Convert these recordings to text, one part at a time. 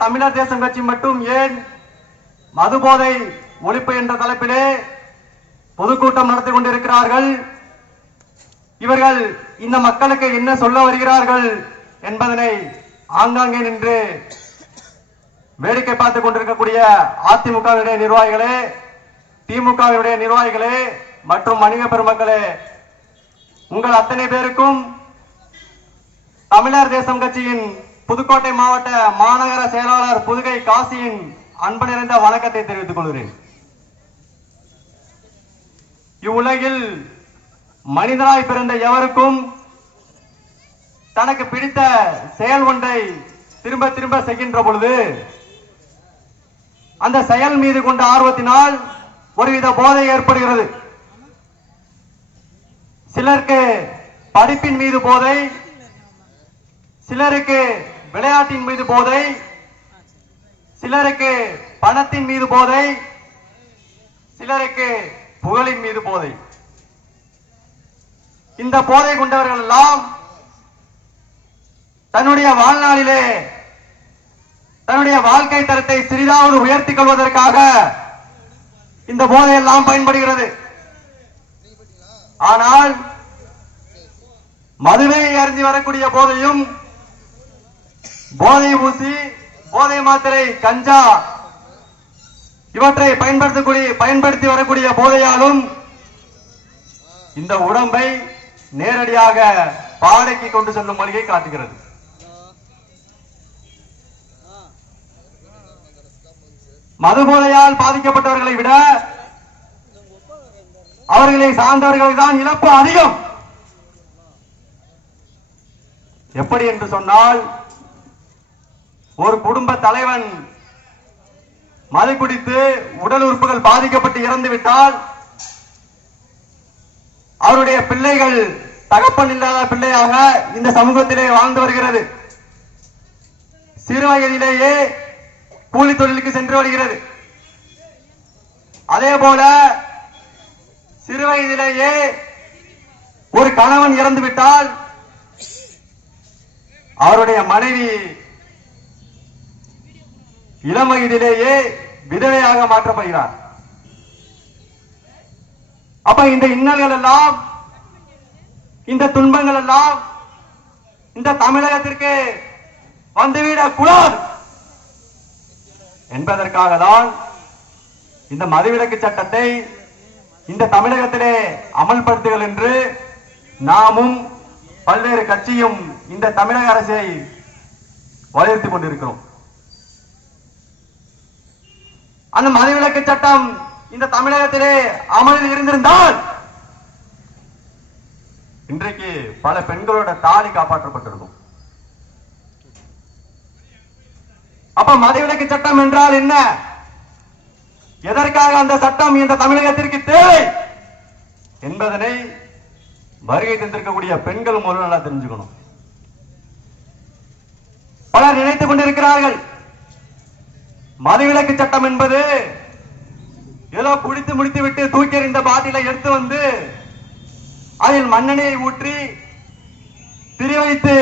தமிழர் தேசம் கட்சி மட்டும் ஏன் மதுபோதை ஒழிப்பு என்ற தலைப்பிலே பொதுக்கூட்டம் நடத்தி கொண்டிருக்கிறார்கள்? இவர்கள் இந்த மக்களுக்கு என்ன சொல்ல வருகிறார்கள் என்பதனை ஆங்காங்கே நின்று வேடிக்கை பார்த்துக் கொண்டிருக்கக்கூடிய அதிமுகவினுடைய நிர்வாகிகளே திமுகவினுடைய நிர்வாகிகளே மற்றும் வணிக பெருமக்களே உங்கள் அத்தனை பேருக்கும் தமிழர் தேசம் கட்சியின் புதுக்கோட்டை மாவட்ட மாநகர செயலாளர் புதுகை காசியின் அன்பு நிறைந்த வணக்கத்தை தெரிவித்துக் கொள்கிறேன். இவ்வுலகில் மனிதனாய் பிறந்த எவருக்கும் தனக்கு பிடித்த செயல் ஒன்றை திரும்ப திரும்ப செய்கின்ற பொழுது அந்த செயல் மீது கொண்ட ஆர்வத்தினால் ஒருவித போதை ஏற்படுகிறது. சிலருக்கு படிப்பின் மீது போதை சிலருக்கு விளையாட்டின் மீது போதை சிலருக்கு பணத்தின் மீது போதை சிலருக்கு புகழின் மீது போதை. இந்த போதை கொண்டவர்கள் எல்லாம் தன்னுடைய வாழ்நாளிலே தன்னுடைய வாழ்க்கை தரத்தை சிறிதாவது உயர்த்திக் கொள்வதற்காக இந்த போதையெல்லாம் பயன்படுகிறது. ஆனால் மதுவை அறிந்து வரக்கூடிய போதையும் போதை ஊசி போதை மாத்திரை கஞ்சா இவற்றை பயன்படுத்தக்கூடிய பயன்படுத்தி வரக்கூடிய போதையாலும் இந்த உடம்பை நேரடியாக பாடைக்கு கொண்டு செல்லும் வழியை காட்டுகிறது. மதுபோதையால் பாதிக்கப்பட்டவர்களை விட அவர்களை சார்ந்தவர்கள் தான் இழப்பு அதிகம். எப்படி என்று சொன்னால் ஒரு குடும்ப தலைவன் மது குடித்து உடல் உறுப்புகள் பாதிக்கப்பட்டு இறந்து விட்டால் அவருடைய பிள்ளைகள் தகப்பன் இல்லாத பிள்ளையாக இந்த சமூகத்திலே வாழ்ந்து வருகிறது. சிறு வயதிலேயே கூலி தொழிலுக்கு சென்று வருகிறது. அதே போல சிறு வயதிலேயே ஒரு கணவன் இறந்துவிட்டால் அவருடைய மனைவி இளம் வயதிலேயே விதவையாக மாற்றப்படுகிறார். அப்ப இந்த இன்னல்கள் எல்லாம் இந்த துன்பங்கள் எல்லாம் இந்த தமிழகத்திற்கு வந்துவிடக் கூடாது. என்பதற்காக தான் இந்த மதுவிலக்கு சட்டத்தை இந்த தமிழகத்திலே அமல்படுத்துகள் என்று நாமும் பல்வேறு கட்சியும் இந்த தமிழக அரசை வலியுறுத்திக் கொண்டிருக்கிறோம். அந்த மதுவிலக்கு சட்டம் இந்த தமிழகத்திலே அமலில் இருந்திருந்தால் இன்றைக்கு பல பெண்களோட தாலி காப்பாற்றப்பட்டிருக்கும். அப்ப மதுவிலக்கு சட்டம் என்றால் என்ன? எதற்காக அந்த சட்டம் இந்த தமிழகத்திற்கு தேவை? என்பதனை வருகை தந்திருக்கக்கூடிய பெண்கள் முதல்ல நல்லா தெரிஞ்சுக்கணும். பலர் நினைத்துக் கொண்டிருக்கிறார்கள் மதுவிலக்கு சட்டம் என்பது ஏதோ குடித்து முடித்து விட்டு தூக்கி எறிந்த பாட்டிலை எடுத்து வந்து அதில் மண்ணெண்ணையை ஊற்றி திரி வைத்து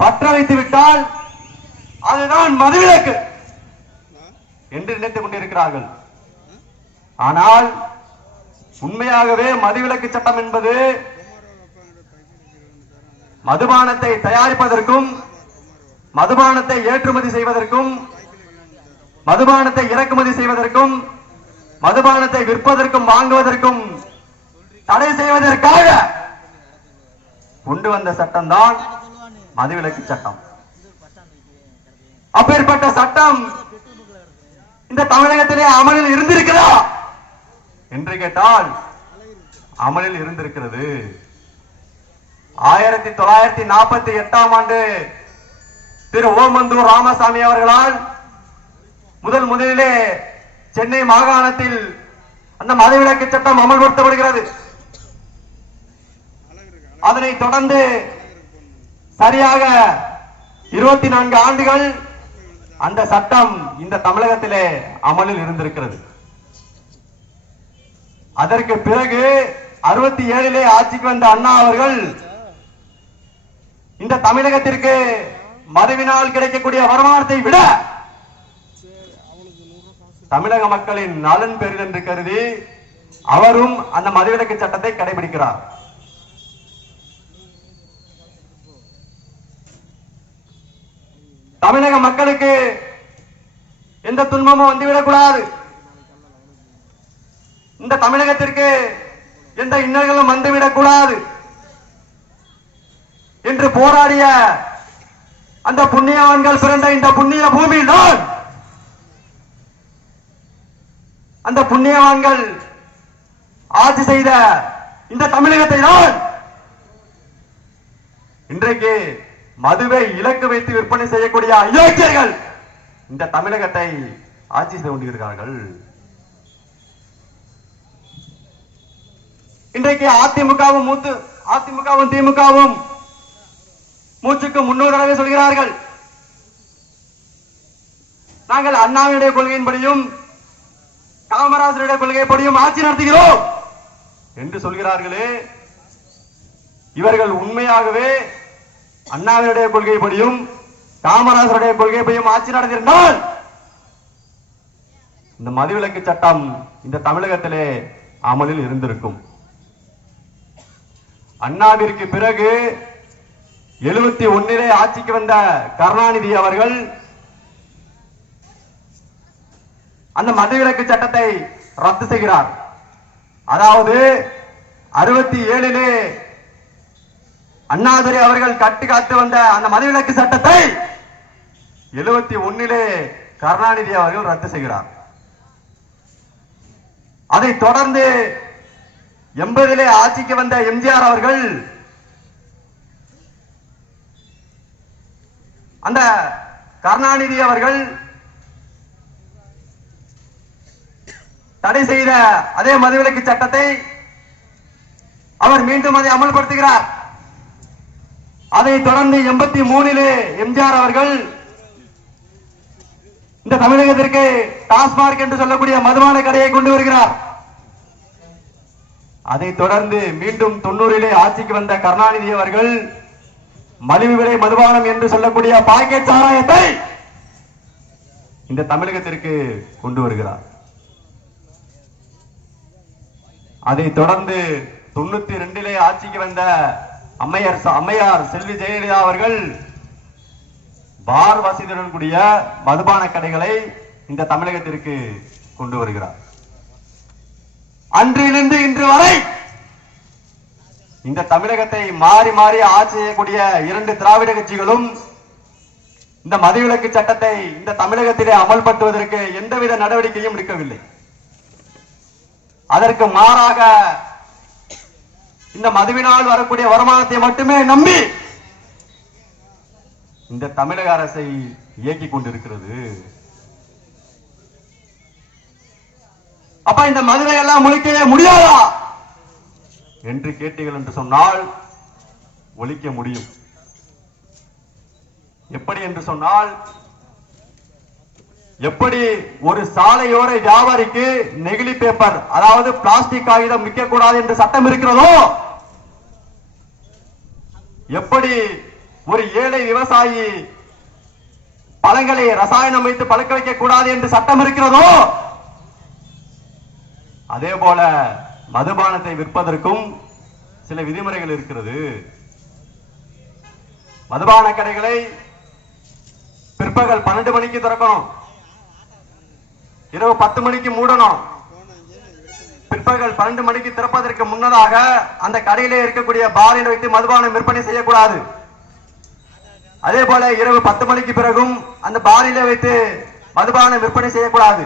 பற்ற வைத்து விட்டால் அதுதான் மதுவிலக்கு என்று நினைத்துக் கொண்டிருக்கிறார்கள். ஆனால் உண்மையாகவே மதுவிலக்கு சட்டம் என்பது மதுபானத்தை தயாரிப்பதற்கும் மதுபானத்தை ஏற்றுமதி செய்வதற்கும் மதுபானத்தை இறக்குமதி செய்வதற்கும் மதுபானத்தை விற்பதற்கும் வாங்குவதற்கும் தடை செய்வதற்காக கொண்டு வந்த சட்டம் தான் மதுவிலக்கு சட்டம். அப்பேற்பட்ட சட்டம் இந்த தமிழகத்திலே அமலில் இருந்திருக்கிறதா? என்று கேட்டால் அமலில் இருந்திருக்கிறது. ஆயிரத்தி தொள்ளாயிரத்தி நாற்பத்தி எட்டாம் ஆண்டு திரு ஓமந்தூர் ராமசாமி அவர்களால் முதல் முதலிலே சென்னை மாகாணத்தில் அந்த மதுவிலக்கு சட்டம் அமல்படுத்தப்படுகிறது. அதனை தொடர்ந்து சரியாக இருபத்தி நான்கு ஆண்டுகள் அந்த சட்டம் இந்த தமிழகத்திலே அமலில் இருந்திருக்கிறது. அதற்கு பிறகு அறுபத்தி ஏழிலே ஆட்சிக்கு வந்த அண்ணா அவர்கள் இந்த தமிழகத்திற்கு மதுவினால் கிடைக்கக்கூடிய வருமானத்தை விட தமிழக மக்களின் நலன் பெரிதென்று கருதி அவரும் அந்த மதுவிலக்கு சட்டத்தை கடைபிடிக்கிறார். தமிழக மக்களுக்கு எந்த துன்பமும் வந்துவிடக்கூடாது. இந்த தமிழகத்திற்கு எந்த இன்னல்களும் வந்துவிடக்கூடாது. என்று போராடிய அந்த புண்ணியவான்கள் பிறந்த இந்த புண்ணிய பூமியில் தான் அந்த புண்ணியவான்கள் ஆட்சி செய்த இந்த தமிழகத்தை தான் இன்றைக்கு மதுவை இலக்கு வைத்து விற்பனை செய்யக்கூடிய அயோக்கியர்கள் இந்த தமிழகத்தை ஆட்சி செய்து கொண்டிருக்கிறார்கள். இன்றைக்கு அதிமுகவும் மூத்து அதிமுகவும் திமுகவும் மூச்சுக்கு முன்னூறு தடவை சொல்கிறார்கள். நாங்கள் அண்ணாவினுடைய கொள்கையின்படியும் காமராஜருடைய கொள்கைப்படியும் ஆட்சி நடத்துகிறோம் என்று சொல்கிறார்களே இவர்கள் உண்மையாகவே அண்ணாவினுடைய கொள்கைப்படியும் காமராஜருடைய கொள்கைப்படியும் ஆட்சி நடத்தியிருந்தால் இந்த மதுவிலக்கு சட்டம் இந்த தமிழகத்திலே அமலில் இருந்திருக்கும். அண்ணாவிற்கு பிறகு எழுபத்தி ஒன்னிலே ஆட்சிக்கு வந்த கருணாநிதி அவர்கள் அந்த மதுவிலக்கு சட்டத்தை ரத்து செய்கிறார். அதாவது அறுபத்தி ஏழிலே அண்ணாதுரை அவர்கள் கட்டு காத்து வந்த அந்த மதுவிலக்கு சட்டத்தை எழுபத்தி ஒன்னிலே கருணாநிதி அவர்கள் ரத்து செய்கிறார். அதை தொடர்ந்து எண்பதிலே ஆட்சிக்கு வந்த எம்ஜிஆர் அவர்கள் அந்த கருணாநிதி அவர்கள் தடை செய்த அதே மதுவிலக்கு சட்டத்தை அவர் மீண்டும் அதை அமல்படுத்துகிறார். அதை தொடர்ந்து எண்பத்தி மூணிலே எம்ஜிஆர் அவர்கள் இந்த தமிழகத்திற்கு டாஸ்மார்க் என்று சொல்லக்கூடிய மதுபான கடையை கொண்டு வருகிறார். அதை தொடர்ந்து மீண்டும் தொண்ணூறிலே ஆட்சிக்கு வந்த கருணாநிதி அவர்கள் மலிவு விலை மதுபானம் என்று சொல்லக்கூடிய பாக்கெட் சாராயத்தை இந்த தமிழகத்திற்கு கொண்டு வருகிறார். அதை தொடர்ந்து தொண்ணூத்தி ரெண்டிலே ஆட்சிக்கு வந்த அம்மையார் அம்மையார் செல்வி ஜெயலலிதா அவர்கள் பார் வசதியுடன் கூடிய மதுபான கடைகளை இந்த தமிழகத்திற்கு கொண்டு வருகிறார். அன்றிலிருந்து இன்று வரை இந்த தமிழகத்தை மாறி மாறி ஆட்சி செய்யக்கூடிய இரண்டு திராவிட கட்சிகளும் இந்த மதுவிலக்கு சட்டத்தை இந்த தமிழகத்திலே அமல்படுத்துவதற்கு எந்தவித நடவடிக்கையும் எடுக்கவில்லை. அதற்கு மாறாக இந்த மதுவினால் வரக்கூடிய வருமானத்தை மட்டுமே நம்பி இந்த தமிழக அரசை இயக்கிக் கொண்டிருக்கிறது. அப்ப இந்த மதுரை எல்லாம் ஒழிக்கவே முடியாதா? என்று கேட்டீர்கள் என்று சொன்னால் ஒழிக்க முடியும். எப்படி என்று சொன்னால் எப்படி ஒரு சாலையோர வியாபாரிக்கு நெகிழி பேப்பர் அதாவது பிளாஸ்டிக் காகிதம் விற்க கூடாது என்று சட்டம் இருக்கிறதோ? எப்படி ஒரு ஏழை விவசாயி பழங்களை ரசாயனம் வைத்து பழுக்க வைக்க கூடாது என்று சட்டம் இருக்கிறதோ? அதே போல மதுபானத்தை விற்பதற்கும் சில விதிமுறைகள் இருக்கிறது. மதுபான கடைகளை பிற்பகல் பன்னெண்டு மணிக்கு திறக்கணும். இரவு பத்து மணிக்கு மூடணும். பிற்பகல் பன்னெண்டு மணிக்கு திறப்பதற்கு முன்னதாக அந்த கடையிலே இருக்கக்கூடிய பாரில் வைத்து மதுபானம் விற்பனை செய்யக்கூடாது. அதே போல இரவு பத்து மணிக்கு பிறகும் அந்த பாரிலே வைத்து மதுபானம் விற்பனை செய்யக்கூடாது.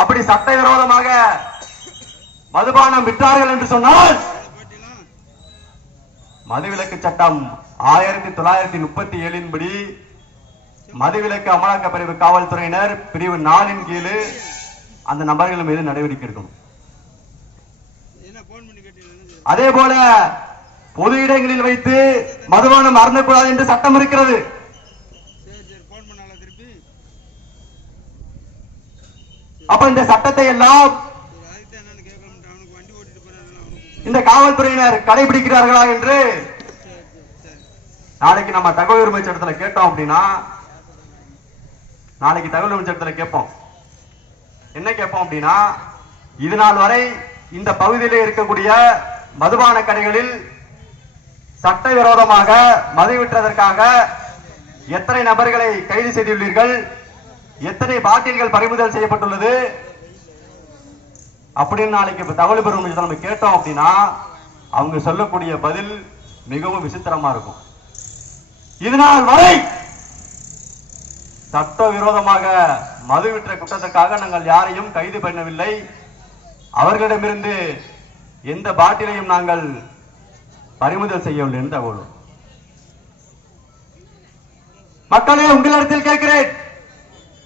அப்படி சட்டவிரோதமாக மதுபானம் விற்றார்கள் என்று சொன்னால் மதுவிலக்கு சட்டம் ஆயிரத்தி தொள்ளாயிரத்தி முப்பத்தி ஏழின்படி மதுவிலக்கு அமலாக்க பிரிவு காவல்துறையினர் பிரிவு நாலின் கீழே அந்த நபர்கள் மீது நடவடிக்கை எடுக்கணும். அதே போல பொது இடங்களில் வைத்து மதுபானம் அருந்தக்கூடாது என்று சட்டம் இருக்கிறது. அப்ப இந்த சட்டத்தை எல்லாம் இந்த காவல்துறையினர் கடைபிடிக்கிறார்களா என்று நாளைக்கு நம்ம தகவல் உரிமை சட்டத்துல கேட்டோம் அப்படின்னா நாளைக்கு தகவல் அமைச்சகத்தில் கேட்போம். என்ன கேட்போம் அப்படின்னா இது நாள் வரை இந்த பகுதியில் இருக்கக்கூடிய மதுபான கடைகளில் சட்டவிரோதமாக மது விற்றதற்காக எத்தனை நபர்களை கைது செய்துள்ளீர்கள் எத்தனை பாட்டில்கள் பறிமுதல் செய்யப்பட்டுள்ளது அப்படின்னு நாளைக்கு தகவல் பெறும் நம்ம கேட்டோம் அப்படின்னா அவங்க சொல்லக்கூடிய பதில் மிகவும் விசித்திரமா இருக்கும். இதனால் வரை சட்டவிரோதமாக மது விற்ற குற்றத்துக்காக நாங்கள் யாரையும் கைது பண்ணவில்லை. அவர்களிடமிருந்து எந்த பாட்டிலையும் நாங்கள் பறிமுதல் செய்யவில்லை என்று தகவல் மக்களே உங்களிடத்தில் கேட்கிறேன்.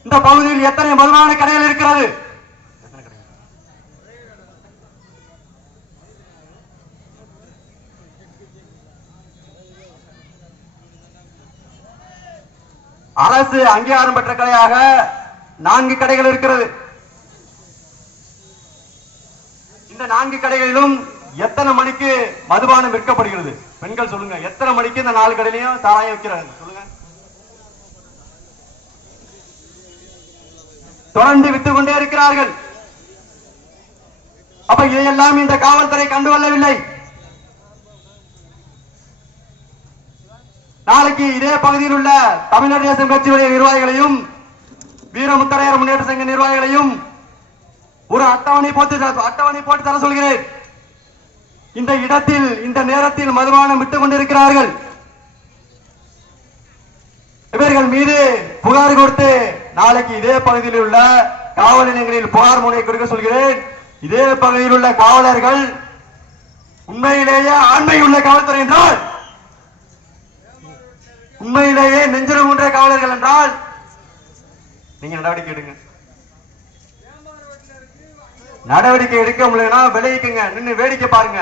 இந்த பகுதியில் எத்தனை மதுபான கடைகள் இருக்கிறது? அரசு அங்கீகாரம் பெற்ற கடையாக நான்கு கடைகள் இருக்கிறது. இந்த நான்கு கடைகளிலும் எத்தனை மணிக்கு மதுபானம் விற்கப்படுகிறது? பெண்கள் சொல்லுங்க. எத்தனை மணிக்கு இந்த நாலு கடையிலையும் சாராயம் விற்கிறாங்க? சொல்லுங்க. தொடர்ந்து வித்து கொண்டே இருக்கிறார்கள். அப்ப இதையெல்லாம் இந்த காவல்துறை கண்டுகொள்ளவில்லை. நாளைக்கு இதே பகுதியில் உள்ள தமிழ்நாடு தேசம் கட்சியுடைய நிர்வாகிகளையும் வீரமுத்தரையர் முன்னேற்ற சங்க நிர்வாகிகளையும் ஒரு அட்டவணை போட்டு தர- அட்டவணை போட்டு தர சொல்கிறேன். இந்த இடத்தில் இந்த நேரத்தில் மதுபானம் விட்டுக் கொண்டிருக்கிறார்கள். இவர்கள் மீது புகார் கொடுத்து நாளைக்கு இதே பகுதியில் உள்ள காவல் நிலையங்களில் புகார் முனை கொடுக்க சொல்கிறேன். இதே பகுதியில் உள்ள காவலர்கள் உண்மையிலேயே ஆண்மை உள்ள காவல்துறை என்றால் உண்மையிலேயே நெஞ்சிரம் ஒன்ற காவலர்கள் என்றால் நீங்க நடவடிக்கை எடுங்க. நடவடிக்கை எடுக்க முடியலன்னா விளைவிக்குங்க நின்னு வேடிக்கை பாருங்க.